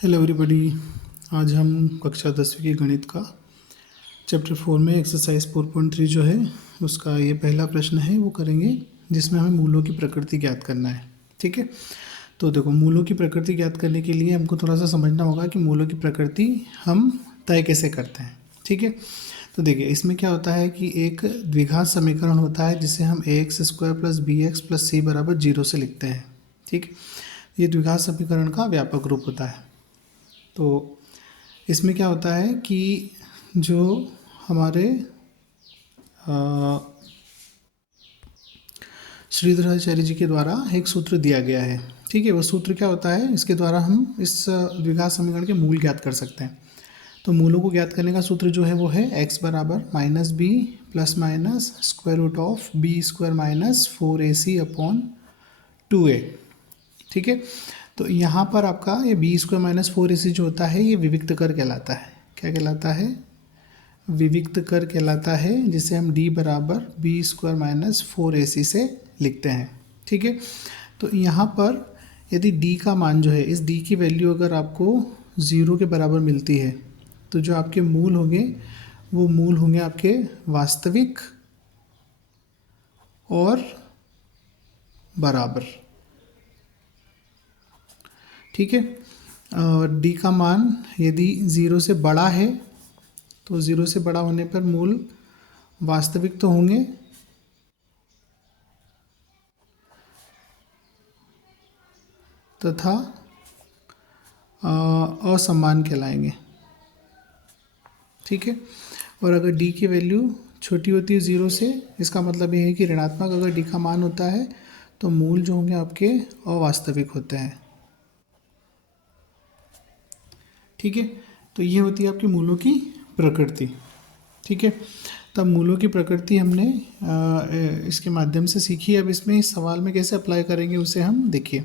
Hello everybody. आज हम कक्षा 10वीं की गणित का चैप्टर 4 में एक्सरसाइज 4.3 जो है उसका ये पहला प्रश्न है वो करेंगे, जिसमें हमें मूलों की प्रकृति ज्ञात करना है। ठीक है, तो देखो, मूलों की प्रकृति ज्ञात करने के लिए हमको थोड़ा सा समझना होगा कि मूलों की प्रकृति हम तय कैसे करते हैं। ठीक है, तो देखिए इसमें क्या होता है कि एक द्विघात समीकरण होता है जिसे हम ax² plus b x plus c बराबर 0 से लिखते हैं। ठीक, ये द्विघात समीकरण का व्यापक रूप होता है। तो इसमें क्या होता है कि जो हमारे श्रीधराचार्य जी के द्वारा एक सूत्र दिया गया है। ठीक है, वो सूत्र क्या होता है, इसके द्वारा हम इस द्विघात समीकरण के मूल ज्ञात कर सकते हैं। तो मूलों को ज्ञात करने का सूत्र जो है वो है x बराबर minus B plus minus square root of B square minus 4ac upon 2a। ठीक है, तो यहाँ पर आपका ये बी स्क्वायर माइनस 4ac जो होता है ये विविक्त कर कहलाता है। क्या कहलाता है? विविक्त कर कहलाता है, जिसे हम d बराबर बी स्क्वायर माइनस 4ac से लिखते हैं। ठीक है, तो यहाँ पर यदि d का मान जो है, इस d की वैल्यू अगर आपको 0 के बराबर मिलती है तो जो आपके मूल होंगे वो मूल होंगे आपके वास्तविक और बराबर। ठीक है, और d का मान यदि 0 से बड़ा है तो 0 से बड़ा होने पर मूल वास्तविक तो होंगे तथा असमान कहलाएंगे। ठीक है, और अगर d की वैल्यू छोटी होती है 0 से, इसका मतलब ये है कि ऋणात्मक अगर d का मान होता है तो मूल जो होंगे आपके अवास्तविक होते हैं। ठीक है, तो ये होती है आपकी मूलों की प्रकृति। ठीक है, तब मूलों की प्रकृति हमने इसके माध्यम से सीखी। अब इसमें इस सवाल में कैसे अप्लाई करेंगे उसे हम देखिए।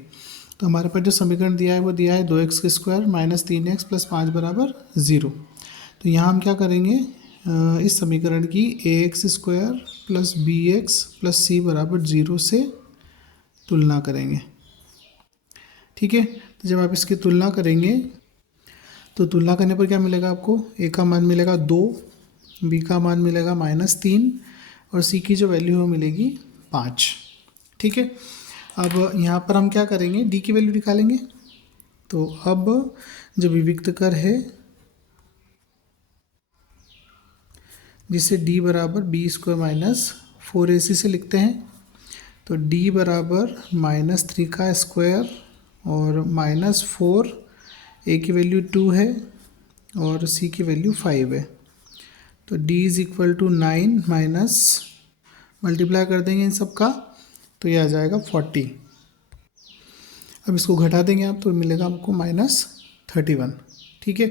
तो हमारे पास जो समीकरण दिया है वो दिया है 2x² माइनस 3x प्लस 5 बराबर 0। तो यहाँ हम क्या करेंगे, इस समीकरण की ax² plus bx plus c बराबर 0 से तुलना करेंगे। ठीक है, तो जब आप इसकी तुलना करेंगे तो तुलना करने पर क्या मिलेगा आपको? a का मान मिलेगा 2, b का मान मिलेगा -3 और c की जो वैल्यू है वो मिलेगी 5। ठीक है, अब यहाँ पर हम क्या करेंगे, d की वैल्यू निकालेंगे। तो अब जो विविक्त कर है जिसे d बराबर बी स्क्वायर माइनस 4ac से लिखते हैं, तो d बराबर -3 का स्क्वायर और -4, a की वैल्यू 2 है और c की वैल्यू 5 है। तो d is equal to 9 minus multiply कर देंगे इन सब का तो ये आ जाएगा 40। अब इसको घटा देंगे आप तो मिलेगा आपको -31। ठीक है,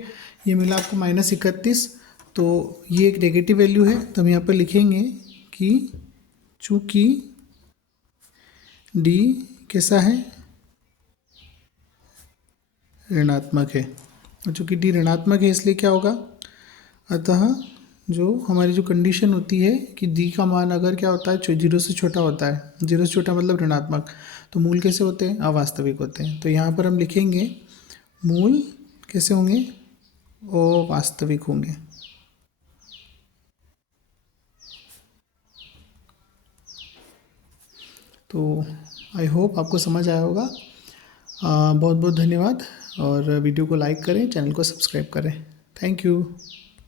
ये मिला आपको -31। तो ये एक नेगेटिव वैल्यू है, तो हम यहाँ पर लिखेंगे कि चूँकि d कैसा है, ऋणात्मक है, और चूँकि d ऋणात्मक है इसलिए क्या होगा, अतः जो हमारी जो कंडीशन होती है कि d का मान अगर क्या होता है 0 से छोटा होता है, 0 से छोटा मतलब ऋणात्मक, तो मूल कैसे होते हैं? अवास्तविक होते हैं। तो यहाँ पर हम लिखेंगे मूल कैसे होंगे? अवास्तविक होंगे। तो आई होप आपको समझ आया होगा। बहुत बहुत धन्यवाद, और वीडियो को लाइक करें, चैनल को सब्सक्राइब करें। Thank you.